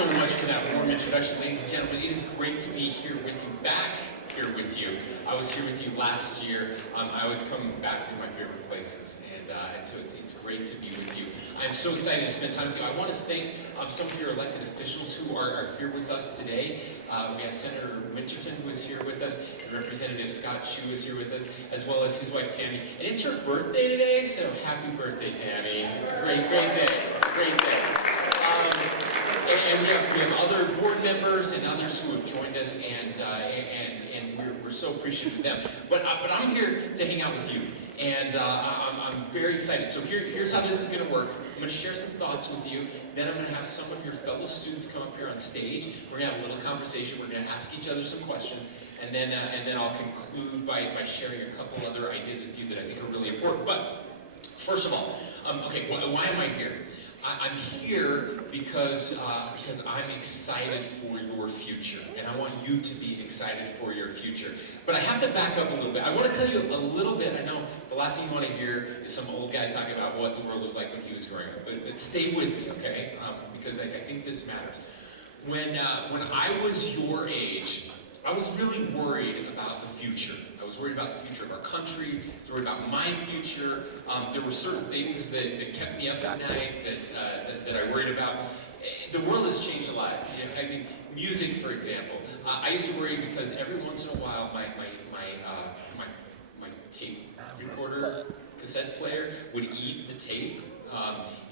so much for that warm introduction, ladies and gentlemen. It is great to be here with you, back here with you. I was here with you last year. I was coming back to my favorite places, and so it's great to be with you. I'm so excited to spend time with you. I want to thank some of your elected officials who are here with us today. We have Senator Winterton, who is here with us, and Representative Scott Chu is here with us, as well as his wife Tammy. And it's her birthday today, so happy birthday, Tammy. It's a great day. It's a great day. And we have other board members and others who have joined us, and we're so appreciative of them. But I'm here to hang out with you, and I'm very excited. So here's how this is going to work. I'm going to share some thoughts with you. Then I'm going to have some of your fellow students come up here on stage. We're going to have a little conversation. We're going to ask each other some questions, and then I'll conclude by sharing a couple other ideas with you that I think are really important. But first of all, okay, why am I here? I'm here because I'm excited for your future, and I want you to be excited for your future. But I have to back up a little bit. I want to tell you a little bit. I know the last thing you want to hear is some old guy talking about what the world was like when he was growing up. But stay with me, okay? Because I think this matters. When I was your age, I was really worried about the future. I was worried about the future of our country, worried about my future. There were certain things that kept me up at night that I worried about. The world has changed a lot. I mean, music, for example. I used to worry because every once in a while my tape recorder cassette player would eat the tape,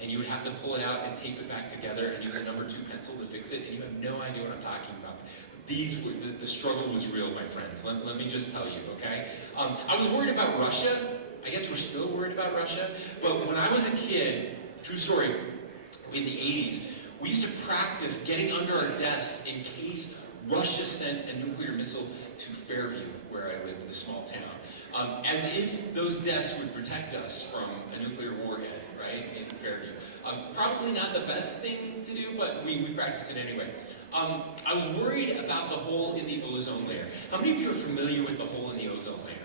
and you would have to pull it out and tape it back together and use a number 2 pencil to fix it, and you have no idea what I'm talking about. The struggle was real, my friends. Let me just tell you, okay? I was worried about Russia. I guess we're still worried about Russia. But when I was a kid, true story, in the 80s, we used to practice getting under our desks in case Russia sent a nuclear missile to Fairview, where I lived, the small town. As if those desks would protect us from a nuclear warhead, right, in Fairview. Probably not the best thing to do, but we practiced it anyway. I was worried about the hole in the ozone layer. How many of you are familiar with the hole in the ozone layer?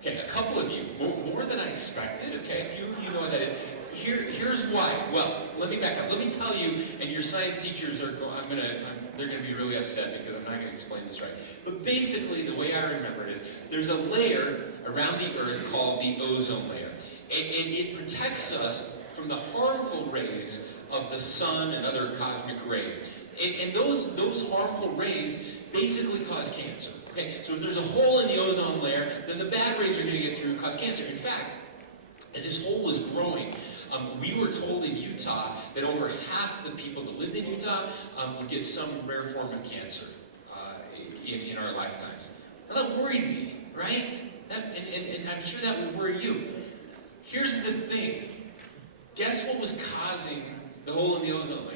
Okay, a couple of you, more than I expected, okay? A few of you know what that is. Here's why. Well, let me back up. Let me tell you, and your science teachers are they're going to be really upset because I'm not going to explain this right. But basically, the way I remember it is, there's a layer around the Earth called the ozone layer. And it protects us from the harmful rays of the sun and other cosmic rays. And those harmful rays basically cause cancer. Okay, so if there's a hole in the ozone layer, then the bad rays are going to get through and cause cancer. In fact, as this hole was growing, we were told in Utah that over half the people that lived in Utah would get some rare form of cancer in our lifetimes. Now that worried me, right? And I'm sure that would worry you. Here's the thing. Guess what was causing the hole in the ozone layer?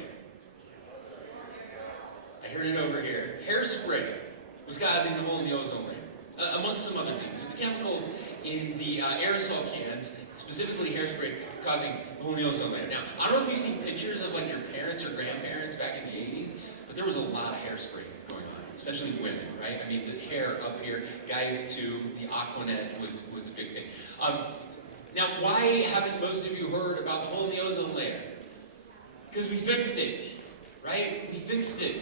I heard it over here. Hairspray was causing the hole in the ozone layer, amongst some other things. The chemicals in the aerosol cans, specifically hairspray, causing the hole in the ozone layer. Now, I don't know if you've seen pictures of like your parents or grandparents back in the 80s, but there was a lot of hairspray going on, especially women, right? I mean, the hair up here, guys too, the Aquanet was a big thing. Now, why haven't most of you heard about the hole in the ozone layer? Because we fixed it, right? We fixed it.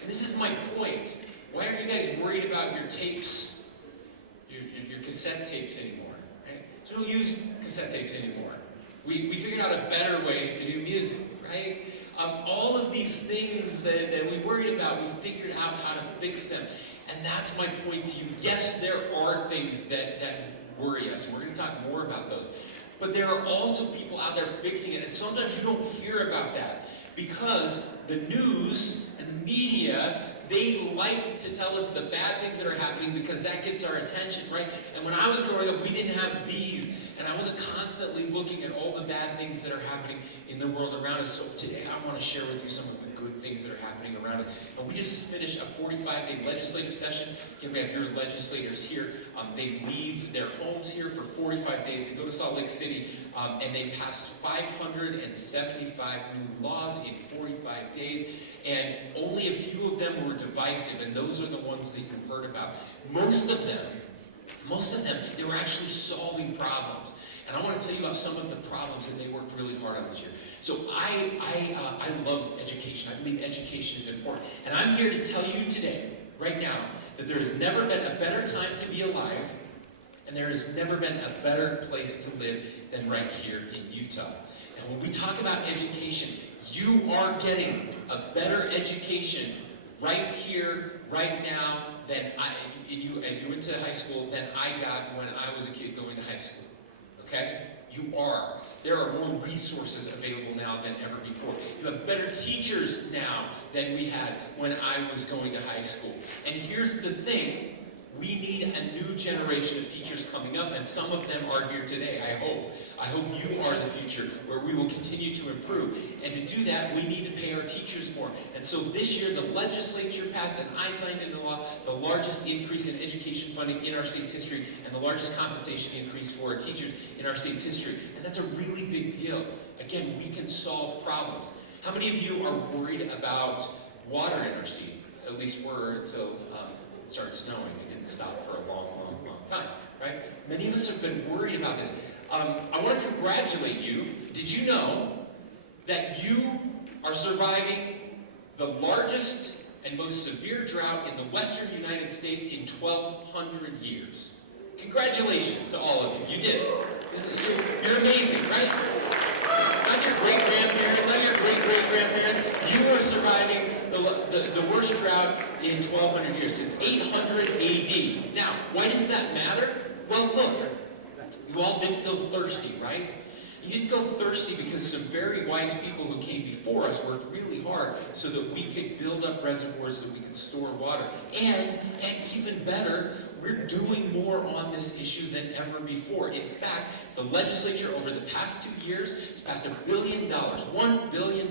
And this is my point. Why aren't you guys worried about your tapes, your cassette tapes anymore, right? So we don't use cassette tapes anymore. We figured out a better way to do music, right? All of these things that we worried about, we figured out how to fix them. And that's my point to you. Yes, there are things that worry us. We're going to talk more about those. But there are also people out there fixing it, and sometimes you don't hear about that because the news and the media, they like to tell us the bad things that are happening because that gets our attention, right? And when I was growing up, we didn't have these, and I wasn't constantly looking at all the bad things that are happening in the world around us. So today, I want to share with you some of the good things that are happening around us. And we just finished a 45-day legislative session. Again, we have your legislators here. They leave their homes here for 45 days. They go to Salt Lake City, and they passed 575 new laws in 45 days. And only a few of them were divisive, and those are the ones that you heard about. Most of them, they were actually solving problems. And And I want to tell you about some of the problems that they worked really hard on this year. So I love education. I believe education is important. And I'm here to tell you today, right now, that there has never been a better time to be alive, and there has never been a better place to live than right here in Utah. And when we talk about education, you are getting a better education right here, right now, than at Uintah High School than I got when I was a kid going to high school. Okay? You are. There are more resources available now than ever before. You have better teachers now than we had when I was going to high school. And here's the thing. We need a new generation of teachers coming up, and some of them are here today, I hope. I hope you are the future, where we will continue to improve. And to do that, we need to pay our teachers more. And so this year, the legislature passed, and I signed into law, the largest increase in education funding in our state's history, and the largest compensation increase for our teachers in our state's history. And that's a really big deal. Again, we can solve problems. How many of you are worried about water in our state? At least were until it started snowing. It didn't stop for a long, long, long time, right? Many of us have been worried about this. I want to congratulate you. Did you know that you are surviving the largest and most severe drought in the western United States in 1,200 years? Congratulations to all of you. You did it. You're amazing, right? Not your great-grandparents, not your great-great-grandparents. You are surviving the worst drought in 1,200 years, since 800 AD. Now, why does that matter? Well, look, you all didn't go thirsty, right? You didn't go thirsty because some very wise people who came before us worked really hard so that we could build up reservoirs so that we could store water. And even better, we're doing more on this issue than ever before. In fact, the legislature over the past 2 years has passed $1 billion, $1 billion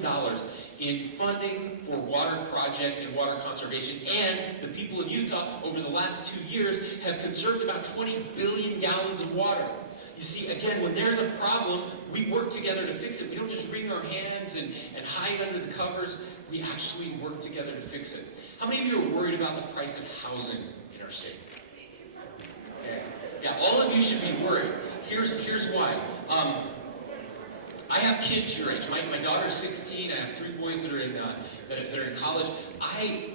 in funding for water projects and water conservation. And the people of Utah over the last 2 years have conserved about 20 billion gallons of water. You see, again, when there's a problem, we work together to fix it. We don't just wring our hands and hide under the covers. We actually work together to fix it. How many of you are worried about the price of housing in our state? Yeah, all of you should be worried. Here's why. I have kids your age. My daughter's 16. I have 3 boys that are in college. I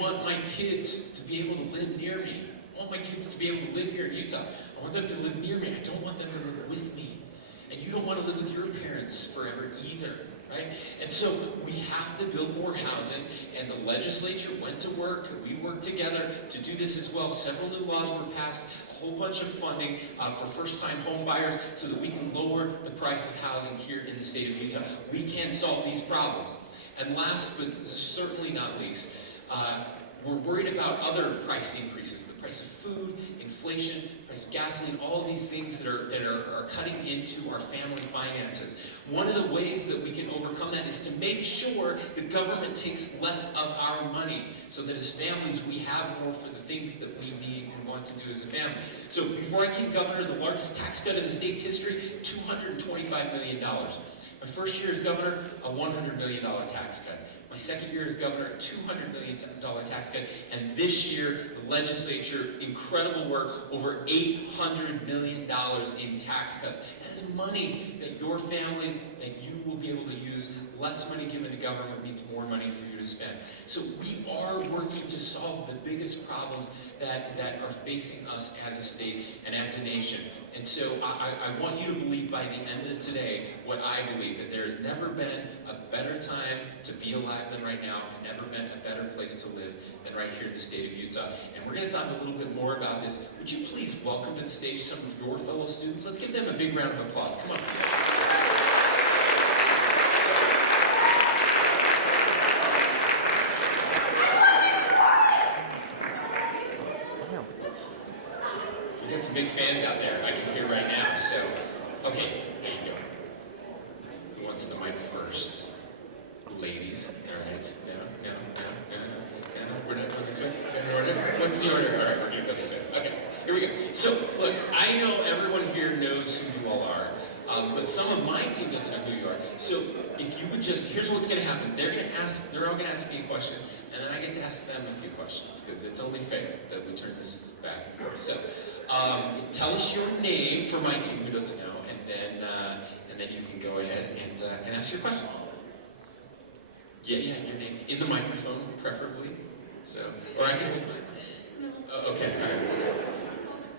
want my kids to be able to live near me. I want my kids to be able to live here in Utah. I want them to live near me. I don't want them to live with me. And you don't want to live with your parents forever either, right? And so we have to build more housing, and the legislature went to work. We worked together to do this as well. Several new laws were passed, a whole bunch of funding for first-time home buyers so that we can lower the price of housing here in the state of Utah. We can solve these problems. And last but certainly not least, we're worried about other price increases, the price of food, inflation, price of gasoline, all of these things that are cutting into our family finances. One of the ways that we can overcome that is to make sure the government takes less of our money so that as families we have more for the things that we need and want to do as a family. So before I came governor, the largest tax cut in the state's history, $225 million. My first year as governor, a $100 million tax cut. My second year as governor, a $200 million tax cut. And this year, the legislature, incredible work, over $800 million in tax cuts. That is money that your families, that you will be able to use. Less money given to government means more money for you to spend. So we are working to solve the biggest problems that are facing us as a state and as a nation. And so I want you to believe by the end of today what I believe, that there has never been a better time to be alive than right now, and never been a better place to live than right here in the state of Utah. And we're going to talk a little bit more about this. Would you please welcome to the stage some of your fellow students? Let's give them a big round of applause. Come on. We got some big fans out there I can hear right now. So, okay, there you go. Who wants the mic first? Ladies, all right. No. We're not going this way. What's the order? All right, we're going to go this way. Okay, here we go. So, look, I know everyone here knows who you all are, but some of my team doesn't know who you are. So, if you would just, here's what's going to happen. They're all going to ask me a question, and then I get to ask them a few questions, because it's only fair that we turn this back and forth. So, tell us your name for my team who doesn't know, and and then you can go ahead and ask your question. Yeah, your name in the microphone, preferably. So, or I can. Okay, all right. Okay.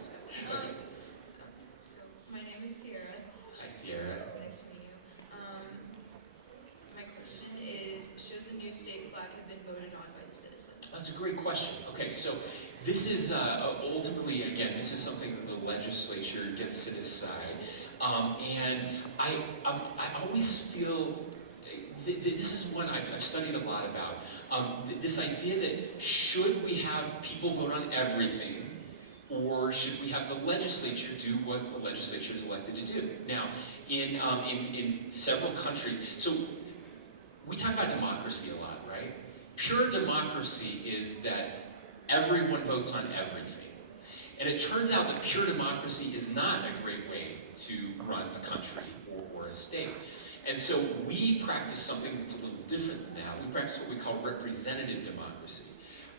So, my name is Sierra. Hi, Sierra. Nice to meet you. My question is, should the new state flag have been voted on by the citizens? That's a great question. Okay, so this is ultimately, again, this is something that the legislature gets to decide. And I always feel, this is one I've studied a lot about. This idea that should we have people vote on everything, or should we have the legislature do what the legislature is elected to do? Now, in several countries, so we talk about democracy a lot, right? Pure democracy is that everyone votes on everything. And it turns out that pure democracy is not a great way to run a country or a state. And so we practice something that's a little different than that. We practice what we call representative democracy,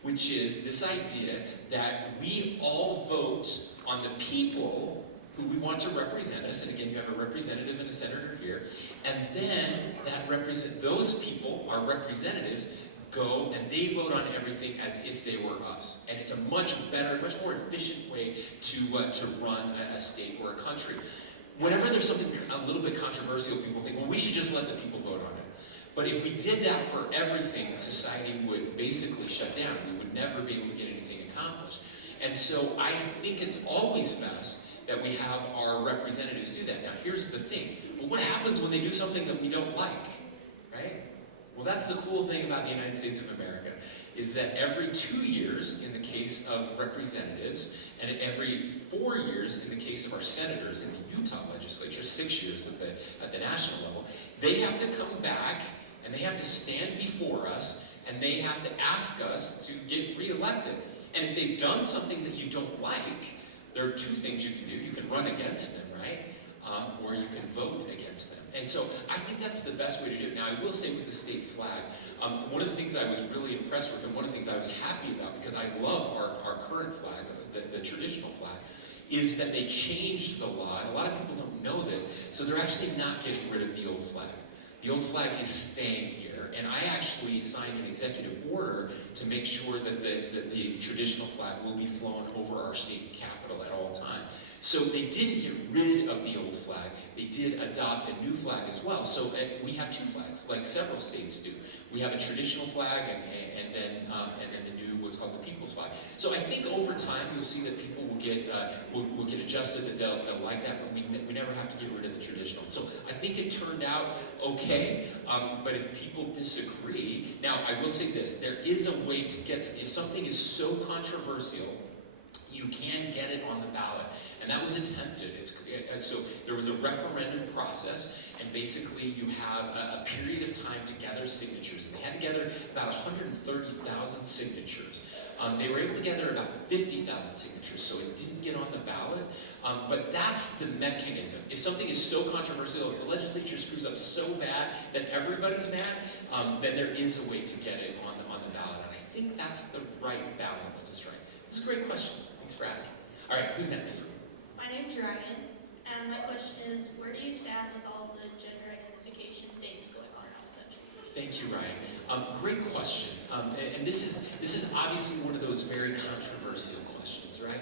which is this idea that we all vote on the people who we want to represent us. And again, you have a representative and a senator here. And then those people, our representatives, go and they vote on everything as if they were us. And it's a much better, much more efficient way to run a state or a country. Whenever there's something a little bit controversial, people think, well, we should just let the people vote on it. But if we did that for everything, society would basically shut down. We would never be able to get anything accomplished. And so I think it's always best that we have our representatives do that. Now, here's the thing. But what happens when they do something that we don't like, right? Well, that's the cool thing about the United States of America, is that every 2 years, in the case of representatives, and every 4 years, in the case of our senators in the Utah legislature, 6 years at the national level, they have to come back and they have to stand before us and they have to ask us to get reelected. And if they've done something that you don't like, there are two things you can do. You can run against them, right? Or you can vote against them. And so I think that's the best way to do it. Now, I will say with the state flag, one of the things I was really impressed with, and one of the things I was happy about, because I love our current flag, the traditional flag, is that they changed the law, and a lot of people don't know this, so they're actually not getting rid of the old flag. The old flag is staying here, and I actually signed an executive order to make sure that the traditional flag will be flown over our state capitol at all times. So they didn't get rid of the old flag, they did adopt a new flag as well. So we have two flags, like several states do. We have a traditional flag and then the new, what's called the people's flag. So I think over time you'll see that people will get adjusted, that they'll like that, but we never have to get rid of the traditional. So I think it turned out okay, but if people disagree, now I will say this, there is a way to get, if something is so controversial, you can get it on the ballot. And that was attempted. So there was a referendum process, and basically you have a period of time to gather signatures. And they had to gather about 130,000 signatures. They were able to gather about 50,000 signatures, so it didn't get on the ballot. But that's the mechanism. If something is so controversial, if the legislature screws up so bad that everybody's mad, then there is a way to get it on the ballot. And I think that's the right balance to strike. It's a great question. Thanks for asking. All right, who's next? My name's Ryan, and my question is, where do you stand with all the gender identification days going on around the country? Thank you, Ryan. Great question. And this is obviously one of those very controversial questions, right?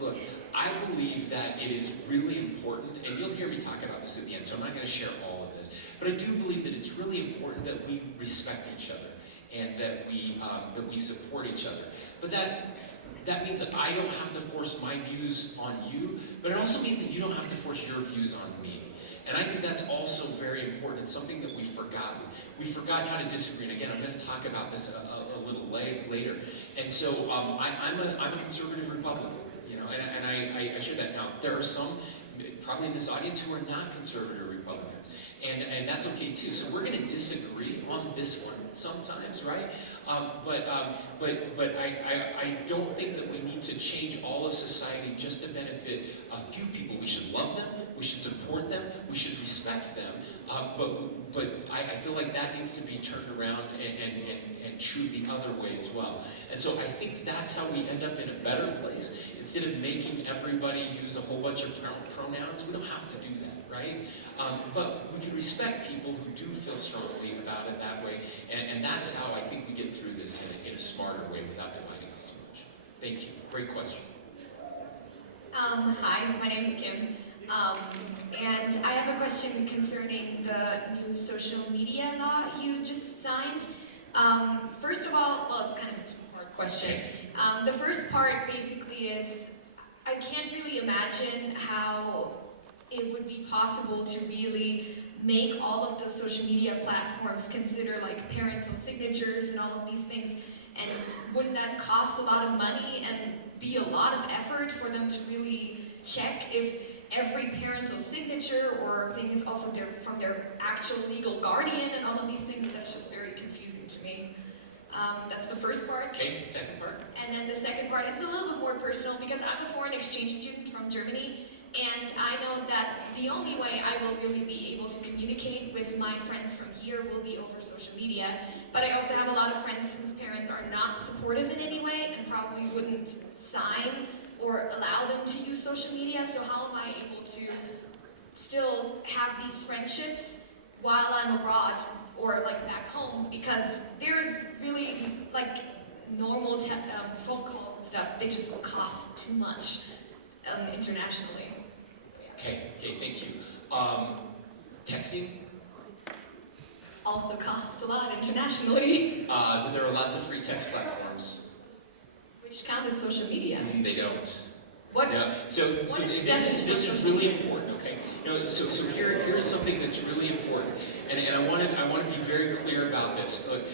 Look, I believe that it is really important, and you'll hear me talk about this at the end, so I'm not going to share all of this, but I do believe that it's really important that we respect each other and that we support each other. But that means that I don't have to force my views on you, but it also means that you don't have to force your views on me. And I think that's also very important. It's something that we've forgotten. We've forgotten how to disagree. And again, I'm going to talk about this a little later. And so I'm a conservative Republican, you know, and I share that. Now, there are some, probably in this audience, who are not conservative Republicans. And that's okay too. So we're going to disagree on this one sometimes, right? But I don't think that we need to change all of society just to benefit a few people. We should love them, we should support them, we should respect respect them, but I feel like that needs to be turned around and true the other way as well. And so I think that's how we end up in a better place. Instead of making everybody use a whole bunch of pronouns, we don't have to do that, right? But we can respect people who do feel strongly about it that way, and that's how I think we get through this in a smarter way without dividing us too much. Thank you. Great question. Hi, my name is Kim, and I have a question concerning the new social media law you just signed. First of all, well, it's kind of a hard question. The first part basically is, I can't really imagine how it would be possible to really make all of those social media platforms consider like parental signatures and all of these things, and wouldn't that cost a lot of money and be a lot of effort for them to really check if every parental signature or thing is also from their actual legal guardian and all of these things? That's just very confusing to me. That's the first part. Okay, second part. And then the second part is a little bit more personal because I'm a foreign exchange student from Germany, and I know that the only way I will really be able to communicate with my friends from here will be over social media. But I also have a lot of friends whose parents are not supportive in any way and probably wouldn't sign or allow them to use social media. So how am I able to still have these friendships while I'm abroad or like back home? Because there's really like normal phone calls and stuff, they just cost too much internationally. So, yeah. Okay, thank you. Texting? Also costs a lot internationally. But there are lots of free text platforms. Which count as social media. They don't. What? Yeah. So this is really important. Okay. So here's something that's really important, and I want to be very clear about this. Look,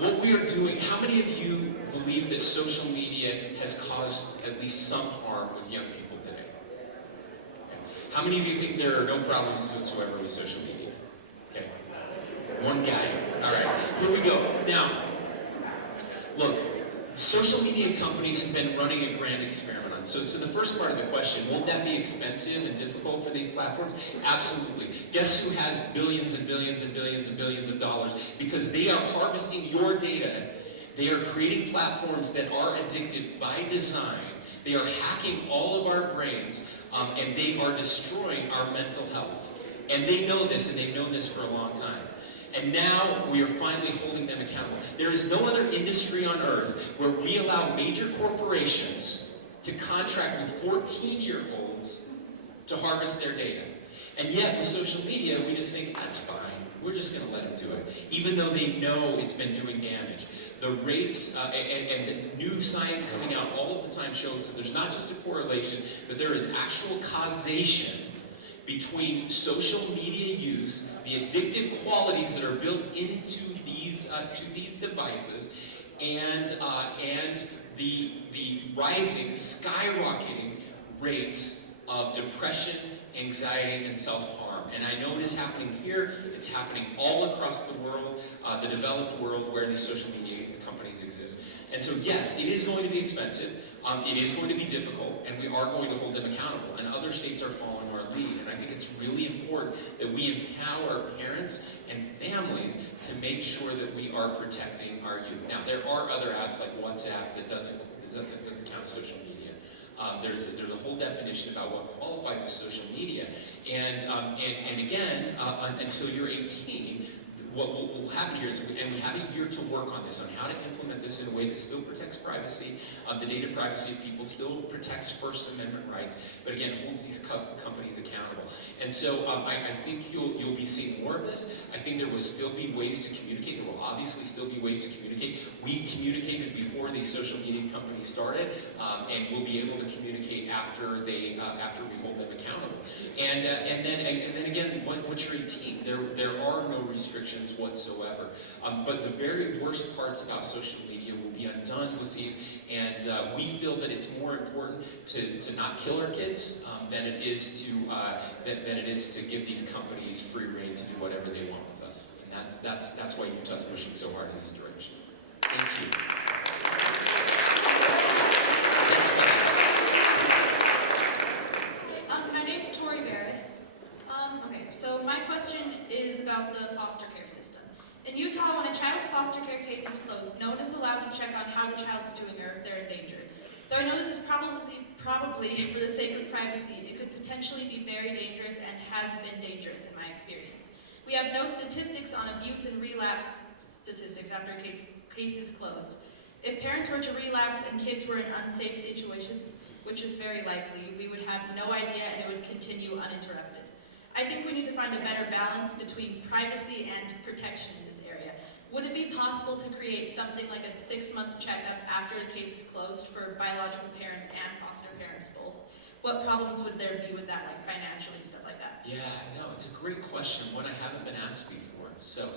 what we are doing. How many of you believe that social media has caused at least some harm with young people today? Okay. How many of you think there are no problems whatsoever with social media? Okay. One guy. All right. Here we go. Now, look. Social media companies have been running a grand experiment on. So the first part of the question, won't that be expensive and difficult for these platforms? Absolutely. Guess who has billions and billions and billions and billions of dollars? Because they are harvesting your data. They are creating platforms that are addictive by design. They are hacking all of our brains, and they are destroying our mental health. And they know this, and they've known this for a long time. And now we are finally holding them accountable. There is no other industry on earth where we allow major corporations to contract with 14-year-olds to harvest their data. And yet with social media, we just think, that's fine. We're just going to let them do it, even though they know it's been doing damage. The rates and the new science coming out all of the time shows that there's not just a correlation, but there is actual causation between social media use, the addictive qualities that are built into these devices, and the rising, skyrocketing rates of depression, anxiety, and self-harm. And I know it is happening here. It's happening all across the world, the developed world where these social media companies exist. And so yes, it is going to be expensive. It is going to be difficult, and we are going to hold them accountable. And other states are following our lead. And I think it's really important that we empower parents and families to make sure that we are protecting our youth. Now, there are other apps like WhatsApp that doesn't count as social media. There's a whole definition about what qualifies as social media. And again, until you're 18, what will happen here is, and we have a year to work on this, on how to implement this in a way that still protects privacy, the data privacy of people, still protects First Amendment rights, but again, holds these companies accountable. And so I think you'll be seeing more of this. I think there will still be ways to communicate. There will obviously still be ways to communicate. We communicated before these social media companies started, and we'll be able to communicate after we hold them accountable. And then again, once you're 18, there are no restrictions whatsoever. But the very worst parts about social media will be undone with these, and we feel that it's more important to not kill our kids than it is to give these companies free rein to do whatever they want with us. And that's why Utah's pushing so hard in this direction. Thank you. Next question. My name's Tori Barris. Okay, so about the foster care system. In Utah, when a child's foster care case is closed, no one is allowed to check on how the child's doing or if they're endangered. Though I know this is probably for the sake of privacy, it could potentially be very dangerous and has been dangerous in my experience. We have no statistics on abuse and relapse statistics after a case is closed. If parents were to relapse and kids were in unsafe situations, which is very likely, we would have no idea and it would continue uninterrupted. I think we need to find a better balance between privacy and protection in this area. Would it be possible to create something like a 6-month checkup after the case is closed for biological parents and foster parents both? What problems would there be with that, like financially, stuff like that? Yeah, no, it's a great question, one I haven't been asked before. So,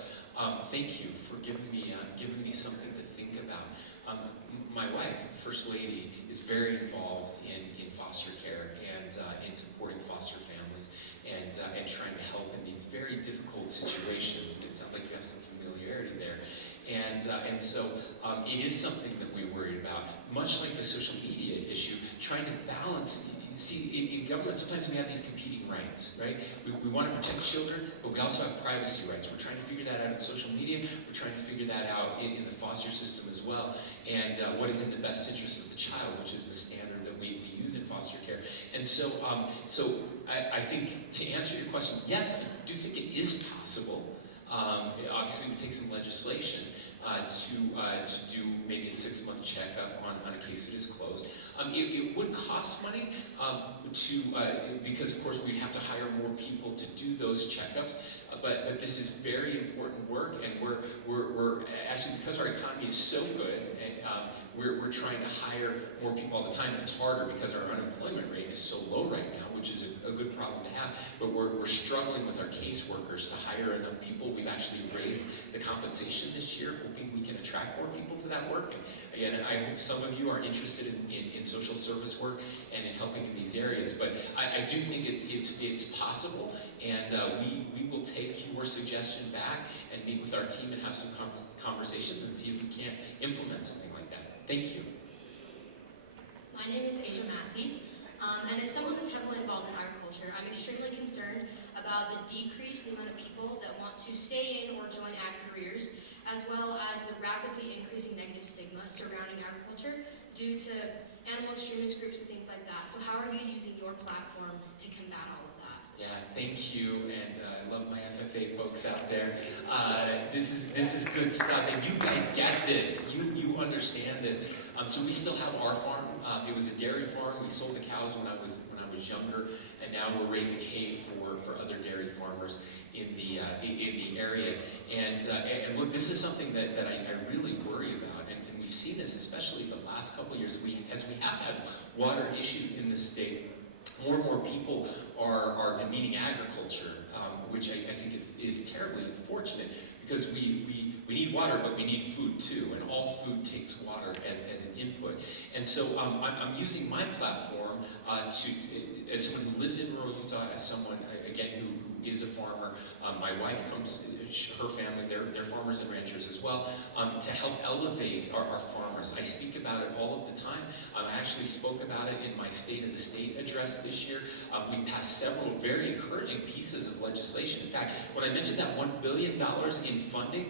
thank you for giving me something to think about. My wife, the First Lady, is very involved in foster care and in supporting foster families and trying to help in these very difficult situations. And it sounds like you have some familiarity there. And so it is something that we worry about. Much like the social media issue, trying to balance. You see, in government, sometimes we have these competing rights, right? We want to protect children, but we also have privacy rights. We're trying to figure that out in social media. We're trying to figure that out in the foster system as well. And what is in the best interest of the child, which is the standard that we use in foster care. And so, I think to answer your question, yes, I do think it is possible. Obviously, it would take some legislation to do maybe a 6-month checkup on a case that is closed. It would cost money because of course we'd have to hire more people to do those checkups. But this is very important work, and we're actually, because our economy is so good, we're trying to hire more people all the time. And it's harder because our unemployment rate is so low right now, which is a good problem to have. But we're struggling with our caseworkers to hire enough people. We've actually raised the compensation this year, hoping we can attract more people to that work. And again, I hope some of you are interested in social service work and in helping in these areas. But I do think it's possible, and we will take your suggestion back and meet with our team and have some conversations and see if we can't implement something like that. Thank you. My name is Asia Massey, and as someone that's heavily involved in agriculture, I'm extremely concerned about the decrease in the amount of people that want to stay in or join ag careers, as well as the rapidly increasing negative stigma surrounding agriculture due to animal extremist groups and things like that. So how are you using your platform to combat all of that? Yeah, thank you, and I love my FFA folks out there. This is good stuff, and you guys get this. You understand this. So we still have our farm. It was a dairy farm. We sold the cows when I was younger, and now we're raising hay for other dairy farmers in the area. And look, this is something that I really worry about, and we've seen this especially the last couple of years. As we have had water issues in this state, more and more people are demeaning agriculture, which I think is terribly unfortunate, because we need water, but we need food too, and all food takes water as an input. And so I'm using my platform as someone who lives in rural Utah, as someone, again, who is a farmer. My wife comes, her family, they're farmers and ranchers as well, to help elevate our farmers. I speak about it all of the time. I actually spoke about it in my State of the State address this year. We passed several very encouraging pieces of legislation. In fact, when I mentioned that $1 billion in funding,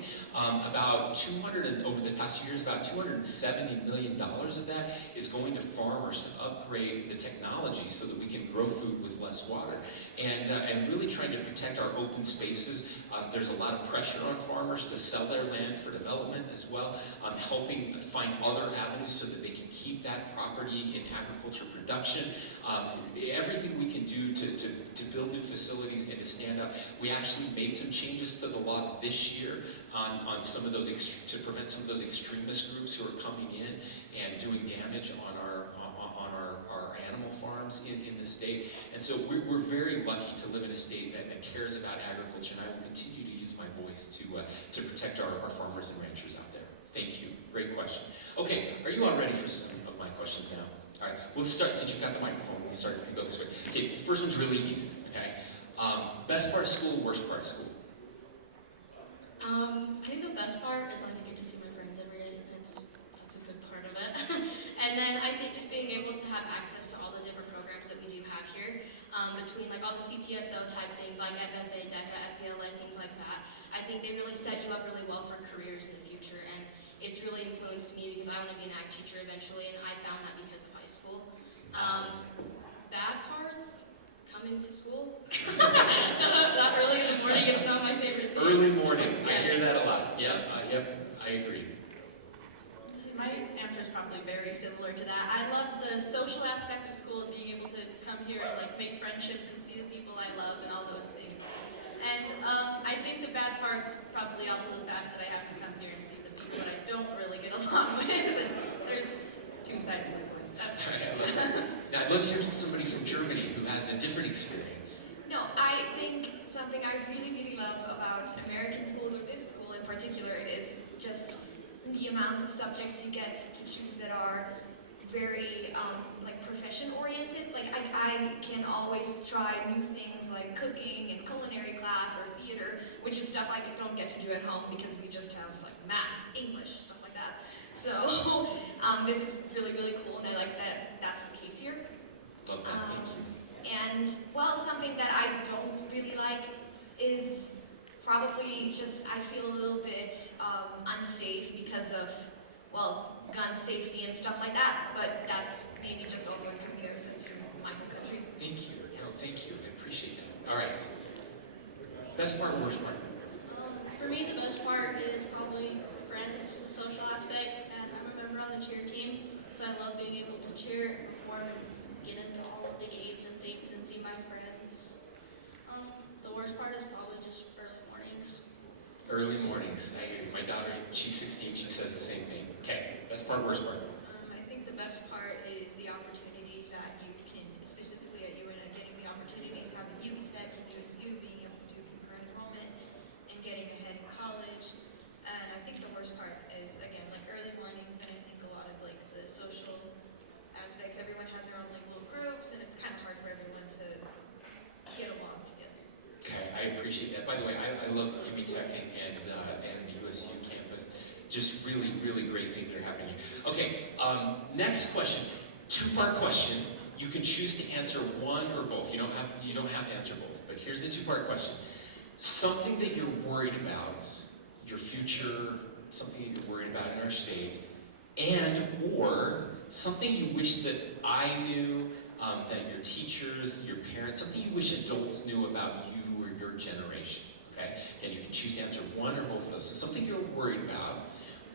over the past few years, about $270 million of that is going to farmers to upgrade the technology so that we can grow food with less water. And really trying to protect our open spaces. There's a lot of pressure on farmers to sell their land for development as well, helping find other avenues so that they can keep that property in agriculture production. Everything we can do to build new facilities and to stand up. We actually made some changes to the law this year on some of those to prevent some of those extremist groups who are coming in and doing damage on our animal farms in the state. And so we're very lucky to live in a state that cares about agriculture, and I will continue to use my voice to protect our farmers and ranchers out there. Thank you. Great question. Okay, are you all ready for some of my questions now? All right, we'll start, since you've got the microphone, we'll start and go this way. Okay, first one's really easy, okay? Best part of school, worst part of school? I think the best part is that I get to see my friends every day. That's a good part of it. And then I think just being able to have access to all the different programs that we do have here. between like all the CTSO type things like FFA, DECA, FBLA, things like that. I think they really set you up really well for careers in the future, and it's really influenced me because I want to be an ag teacher eventually, and I found that because of high school. Awesome. Bad parts, coming to school. That early in the morning is not my favorite thing. Early morning, I Yes. hear that a lot. Yep, I agree. My answer is probably very similar to that. I love the social aspect of school and being able to come here and like make friendships and see the people I love and all those things. And I think the bad part's probably also the fact that I have to come here and see the people that I don't really get along with. And there's two sides to the coin. That's All right, I love that. Now, I'd love to hear from somebody from Germany who has a different experience. No, I think something I really, really love about American schools, or this school in particular, is just the amounts of subjects you get to choose that are very like profession oriented. Like I can always try new things like cooking and culinary class or theater, which is stuff I don't get to do at home because we just have like math, English, stuff like that. So this is really, really cool, and I like that that's the case here. Love that, thank you. And, well, something that I don't really like is probably just, I feel a little bit unsafe because of, well, gun safety and stuff like that, but that's maybe just also in comparison to my home country. Thank you. No, thank you. I appreciate that. All right. Best part, worst part? For me, the best part is probably friends, the social aspect, and I'm a member on the cheer team, so I love being able to cheer, perform, and get into all of the games and things and see my friends. The worst part is probably just early mornings. Early mornings. I hear you. My daughter, she's 16, she says the same thing. Okay, best part, worst part? I think the best part is the opportunities that you can, specifically at Uintah, getting the opportunities, having Uintah and USU, being able to do concurrent enrollment and getting ahead in college. And I think the worst part is, again, like early mornings, and I think a lot of like the social aspects. Everyone has their own like little groups, and it's kind of hard for everyone to get along together. Okay, I appreciate that. By the way, I love Uintah and the USU campus. Just really, really great things that are happening. Okay, next question. Two-part question. You can choose to answer one or both. You don't have to answer both. But here's the two-part question. Something that you're worried about, your future, something that you're worried about in our state, and or something you wish that I knew, that your teachers, your parents, something you wish adults knew about you or your generation, okay? And you can choose to answer one or both of those. So something you're worried about,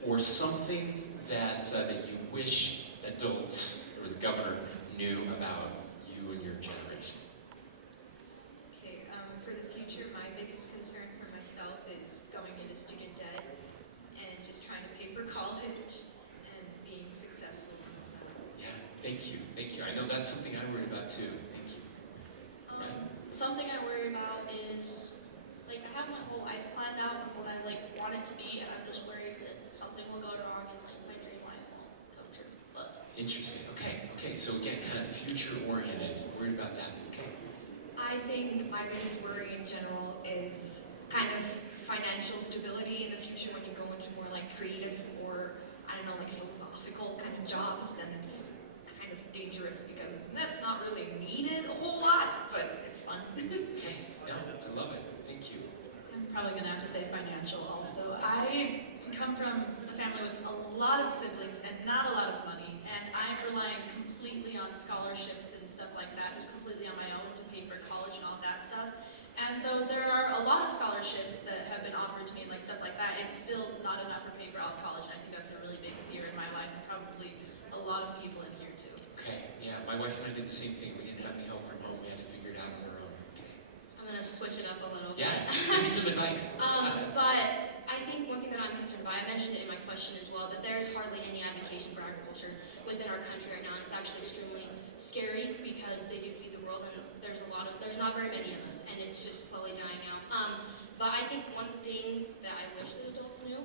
or something that you wish adults or the governor knew about you and your generation. Okay, for the future, my biggest concern for myself is going into student debt and just trying to pay for college and being successful in that. Yeah, thank you, thank you. I know that's something I worry about too. Thank you. Something I worry about is, like, I have my whole life planned out and what I like want it to be, and I'm just worried that something will go wrong and like my dream life won't come true. But Interesting. Okay. So again, kind of future-oriented. Worried about that. Okay. I think my biggest worry in general is kind of financial stability in the future when you go into more like creative or, I don't know, like philosophical kind of jobs, then it's kind of dangerous because that's not really needed a whole lot, but it's fun. Okay. No, I love it. Thank you. I'm probably going to have to say financial also. I come from a family with a lot of siblings and not a lot of money, and I'm relying completely on scholarships and stuff like that, just completely on my own to pay for college and all that stuff. And though there are a lot of scholarships that have been offered to me and like stuff like that, it's still not enough to pay for all of college, and I think that's a really big fear in my life, and probably a lot of people in here too. Okay. Yeah, my wife and I did the same thing. We didn't have any help from home. We had to figure it out on our own. I'm gonna switch it up a little bit. Yeah. Give me some advice. But I think one thing that I'm concerned about, I mentioned it in my question as well, but there's hardly any advocacy for agriculture within our country right now, and it's actually extremely scary because they do feed the world, and there's not very many of us, and it's just slowly dying out. But I think one thing that I wish that adults knew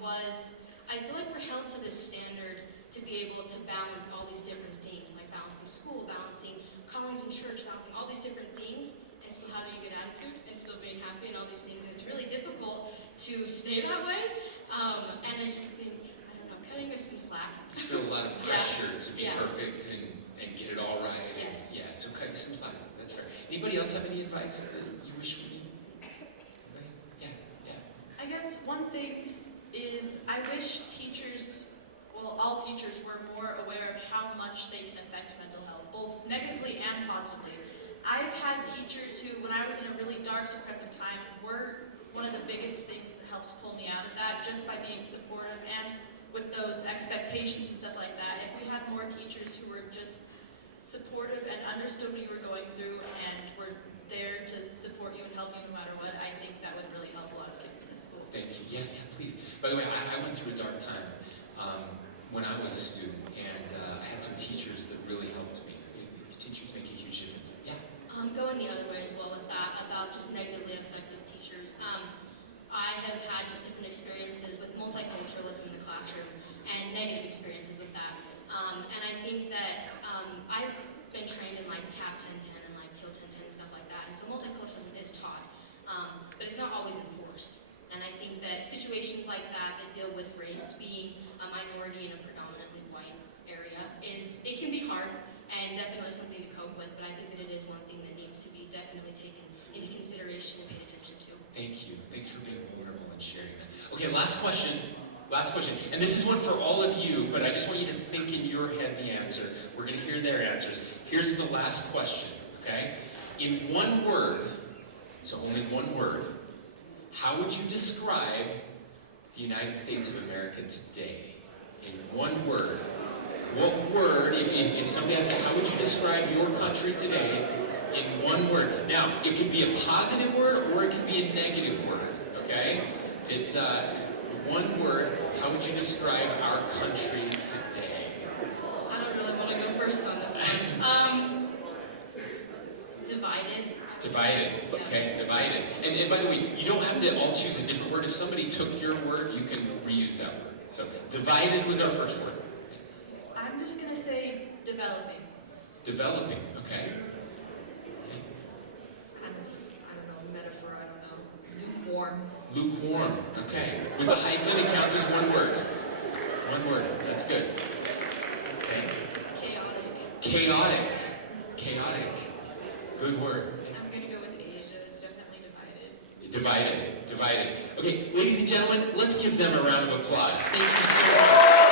was I feel like we're held to this standard to be able to balance all these different things, like balancing school, balancing callings in church, balancing all these different things, and still having a good attitude, and still being happy and all these things, and it's really difficult to stay that way, and I just think, I don't know, cutting us some slack. You feel a lot of pressure to be Yeah. perfect and get it all right. Yes. Yeah, so cut you some slack. That's Anybody else have any advice that you wish for me? Anybody? Yeah. I guess one thing is I wish teachers, well, all teachers were more aware of how much they can affect mental health, both negatively and positively. I've had teachers who, when I was in a really dark, depressive time, were one of the biggest things that helped pull me out of that, just by being supportive and with those expectations and stuff like that. If we had more teachers who were just supportive and understood what you were going through and were there to support you and help you no matter what, I think that would really help a lot of kids in this school. Thank you. Yeah, please. By the way, I went through a dark time when I was a student, and I had some teachers that really helped me. Teachers make a huge difference. Yeah. Going the other way as well with that, about just negatively effective teachers. I have had just different experiences with multiculturalism in the classroom and negative experiences with that. And I think that I've been trained in like TAP 1010 and like TEAL 1010 and stuff like that. And so multiculturalism is taught, but it's not always enforced. And I think that situations like that deal with race, being a minority in a predominantly white area, it can be hard and definitely something to cope with, but I think that it is one thing that needs to be definitely taken into consideration and paid attention to. Thank you. Thanks for being vulnerable and sharing that. Okay, last question. Last question. And this is one for all of you, but I just want you to think in your head the answer. We're going to hear their answers. Here's the last question, okay? In one word, so only one word, how would you describe the United States of America today? In one word. What word, if somebody asks you, how would you describe your country today in one word? Now, it can be a positive word or it can be a negative word, okay? It's one word, how would you describe our country today? I don't really want to go first on this one. Divided. Divided, okay, divided. And by the way, you don't have to all choose a different word. If somebody took your word, you can reuse that word. So, divided was our first word. I'm just going to say developing. Developing, okay. It's kind of, I don't know, metaphor, I don't know. Lukewarm. Lukewarm, okay. With a hyphen, it counts as one word. One word, that's good. Okay. Chaotic. Chaotic. Chaotic. Good word. I'm going to go with Asia. It's definitely divided. Divided. Divided. Okay, ladies and gentlemen, let's give them a round of applause. Thank you so much.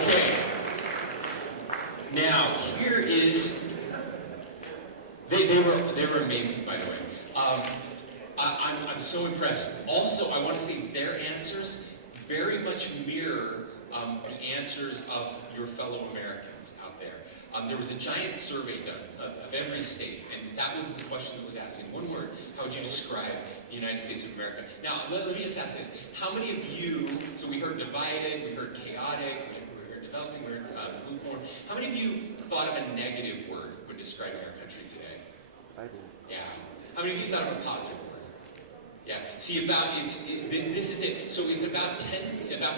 Okay. Now, here is, they were amazing, by the way. I'm so impressed. Also, I want to say their answers very much mirror the answers of your fellow Americans out there. There was a giant survey done of every state, and that was the question that was asked. In one word, how would you describe the United States of America? Now, let me just ask this. How many of you, so we heard divided, we heard chaotic, we heard developing, we heard lukewarm. How many of you thought of a negative word when describing our country today? I do. Yeah. How many of you thought of a positive word? Yeah. See, this is it. So it's about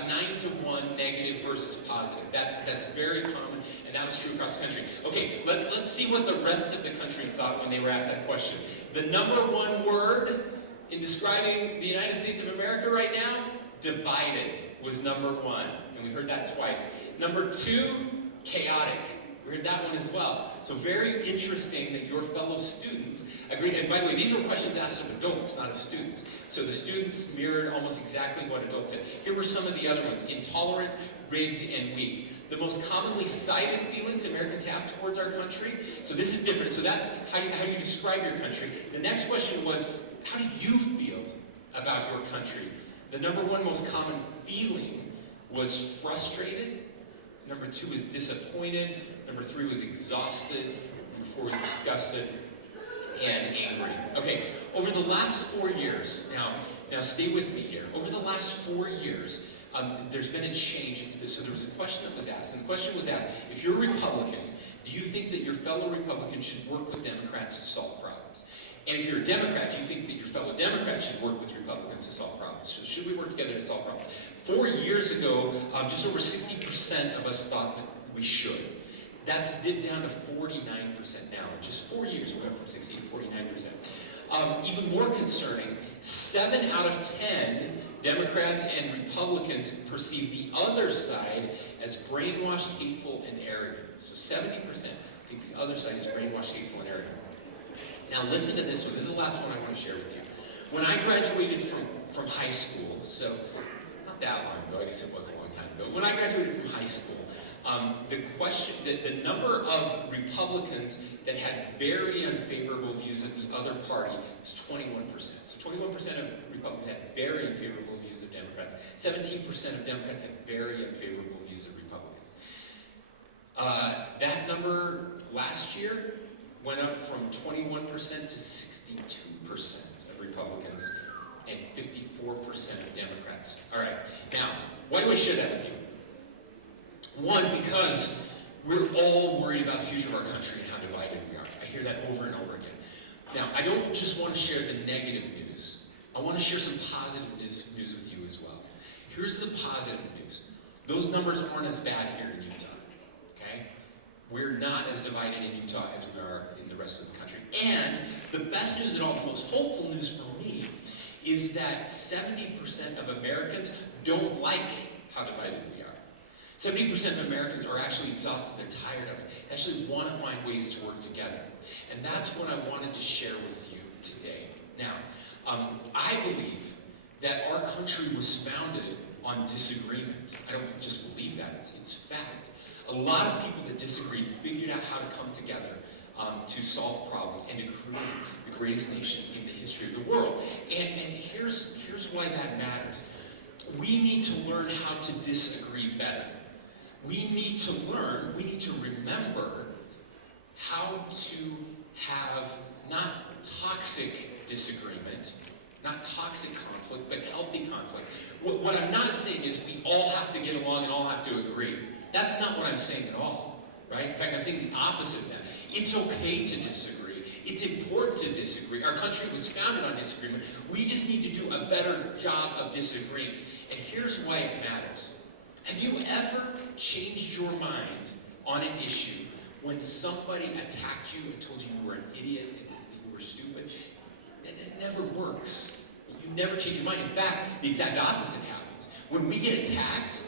9 to 1 negative versus positive. That's very common, and that was true across the country. Okay, let's see what the rest of the country thought when they were asked that question. The number one word in describing the United States of America right now, divided, was number one, and we heard that twice. Number two, chaotic. We heard that one as well. So very interesting that your fellow students agreed. And by the way, these were questions asked of adults, not of students. So the students mirrored almost exactly what adults said. Here were some of the other ones. Intolerant, rigged, and weak. The most commonly cited feelings Americans have towards our country. So this is different. So that's how you describe your country. The next question was, how do you feel about your country? The number one most common feeling was frustrated. Number two was disappointed. Number three was exhausted. Number four was disgusted and angry. Okay, over the last 4 years, now stay with me here. Over the last 4 years, there's been a change. So there was a question that was asked, and the question was asked, if you're a Republican, do you think that your fellow Republicans should work with Democrats to solve problems? And if you're a Democrat, do you think that your fellow Democrats should work with Republicans to solve problems? So should we work together to solve problems? 4 years ago, just over 60% of us thought that we should. That's dipped down to 49% now. In just 4 years, we went from 60 to 49%. even more concerning, 7 out of 10 Democrats and Republicans perceive the other side as brainwashed, hateful, and arrogant. So 70% think the other side is brainwashed, hateful, and arrogant. Now listen to this one. This is the last one I want to share with you. When I graduated from high school, so not that long ago, I guess it was a long time ago. When I graduated from high school, the number of Republicans that had very unfavorable views of the other party was 21%. So 21% of Republicans had very unfavorable views of Democrats. 17% of Democrats had very unfavorable views of Republicans. That number last year went up from 21% to 62% of Republicans and 54% of Democrats. All right, now, why do I share that with you? One, because we're all worried about the future of our country and how divided we are. I hear that over and over again. Now, I don't just want to share the negative news. I want to share some positive news with you as well. Here's the positive news. Those numbers aren't as bad here in Utah, okay? We're not as divided in Utah as we are in the rest of the country. And the best news of all, the most hopeful news for me, is that 70% of Americans don't like how divided we are. 70% of Americans are actually exhausted, they're tired of it. They actually want to find ways to work together. And that's what I wanted to share with you today. Now, I believe that our country was founded on disagreement. I don't just believe that, it's fact. A lot of people that disagreed figured out how to come together to solve problems and to create the greatest nation in the history of the world. And here's why that matters. We need to learn how to disagree better. We need to remember how to have not toxic disagreement, not toxic conflict, but healthy conflict. What I'm not saying is we all have to get along and all have to agree. That's not what I'm saying at all, right? In fact, I'm saying the opposite of that. It's okay to disagree. It's important to disagree. Our country was founded on disagreement. We just need to do a better job of disagreeing. And here's why it matters. Have you ever changed your mind on an issue when somebody attacked you and told you you were an idiot and that you were stupid? That never works. You never change your mind. In fact, the exact opposite happens. When we get attacked,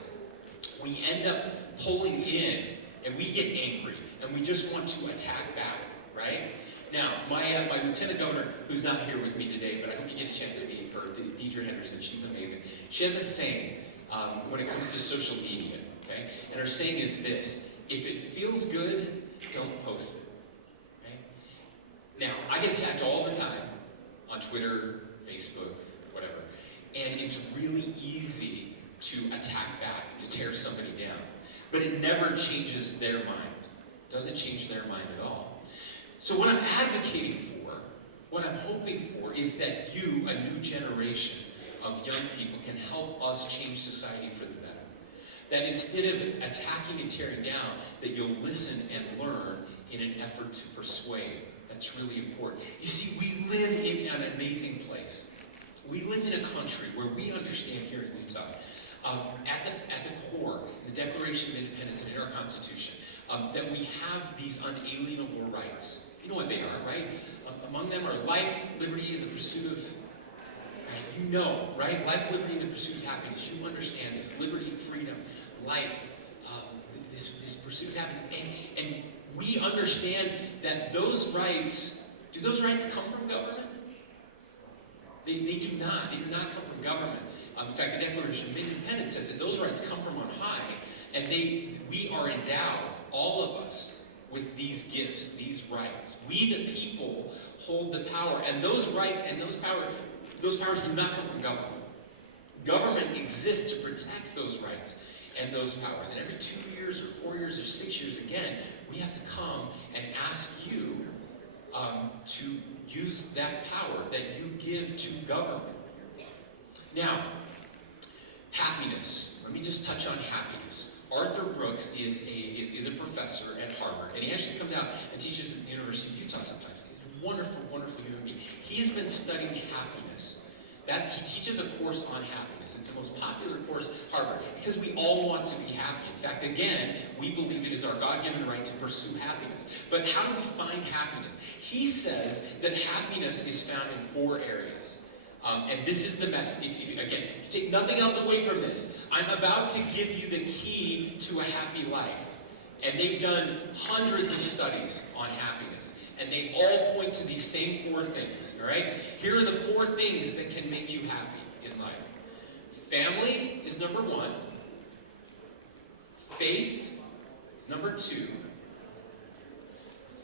we end up pulling in and we get angry and we just want to attack back, right? Now, my lieutenant governor, who's not here with me today, but I hope you get a chance to meet her, Deidre Henderson, she's amazing. She has a saying when it comes to social media, okay? And her saying is this: if it feels good, don't post it, okay? Now, I get attacked all the time on Twitter, Facebook, whatever, and it's really easy to attack back, to tear somebody down. But it never changes their mind. It doesn't change their mind at all. So what I'm advocating for, what I'm hoping for, is that you, a new generation of young people, can help us change society for the better. That instead of attacking and tearing down, that you'll listen and learn in an effort to persuade. That's really important. You see, we live in an amazing place. We live in a country where we understand here in Utah, at the core, in the Declaration of Independence and in our Constitution, that we have these unalienable rights. You know what they are, right? Among them are life, liberty, and the pursuit of, right? You know, right? Life, liberty, and the pursuit of happiness. You understand this. Liberty, freedom, life, this pursuit of happiness. And we understand that those rights, do those rights come from government? They do not. They do not come from government. In fact, the Declaration of Independence says that those rights come from on high, and we are endowed, all of us, with these gifts, these rights. We, the people, hold the power, and those rights and those powers do not come from government. Government exists to protect those rights and those powers. And every 2 years or 4 years or 6 years, again, we have to come and ask you to use that power that you give to government. Now, happiness. Let me just touch on happiness. Arthur Brooks is a professor at Harvard, and he actually comes out and teaches at the University of Utah sometimes. He's a wonderful, wonderful human being. He has been studying happiness He teaches a course on happiness. It's the most popular course at Harvard because we all want to be happy. In fact, again, we believe it is our God-given right to pursue happiness. But how do we find happiness? He says that happiness is found in 4 areas. And this is the method. If you take nothing else away from this, I'm about to give you the key to a happy life. And they've done hundreds of studies on happiness. And they all point to these same 4 things, all right? Here are the 4 things that can make you happy in life. Family is number 1. Faith is number 2.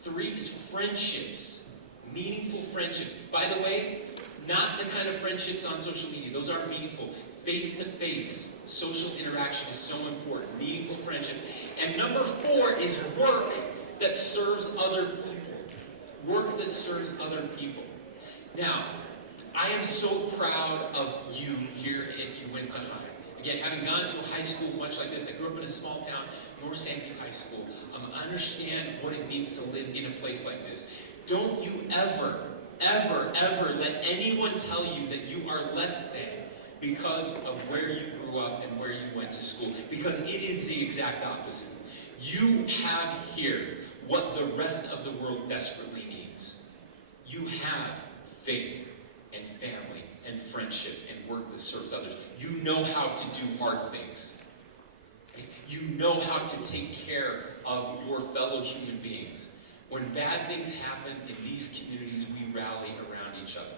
3 is friendships, meaningful friendships. By the way, not the kind of friendships on social media. Those aren't meaningful. Face-to-face social interaction is so important. Meaningful friendship. And number 4 is work that serves other people. Work that serves other people. Now, I am so proud of you here at Uintah High. Again, having gone to a high school much like this, I grew up in a small town, North Sandy High School. I understand what it means to live in a place like this. Don't you ever, ever, ever let anyone tell you that you are less than because of where you grew up and where you went to school. Because it is the exact opposite. You have here what the rest of the world desperately needs. You have faith and family and friendships and work that serves others. You know how to do hard things. Right? You know how to take care of your fellow human beings. When bad things happen in these communities, we rally around each other.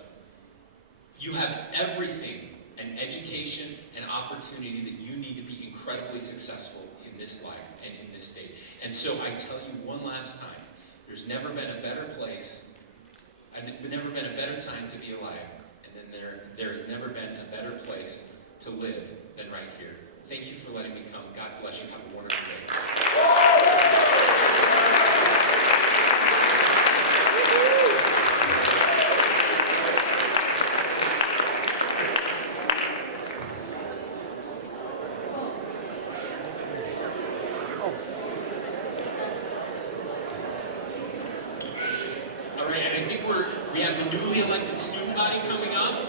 You have everything, an education and opportunity that you need to be incredibly successful in this life and in this state. And so I tell you one last time, there's never been a better place, never been a better time to be alive, and then there has never been a better place to live than right here. Thank you for letting me come. God bless you. Have a wonderful day. All right, and I think we have the newly elected student body coming up.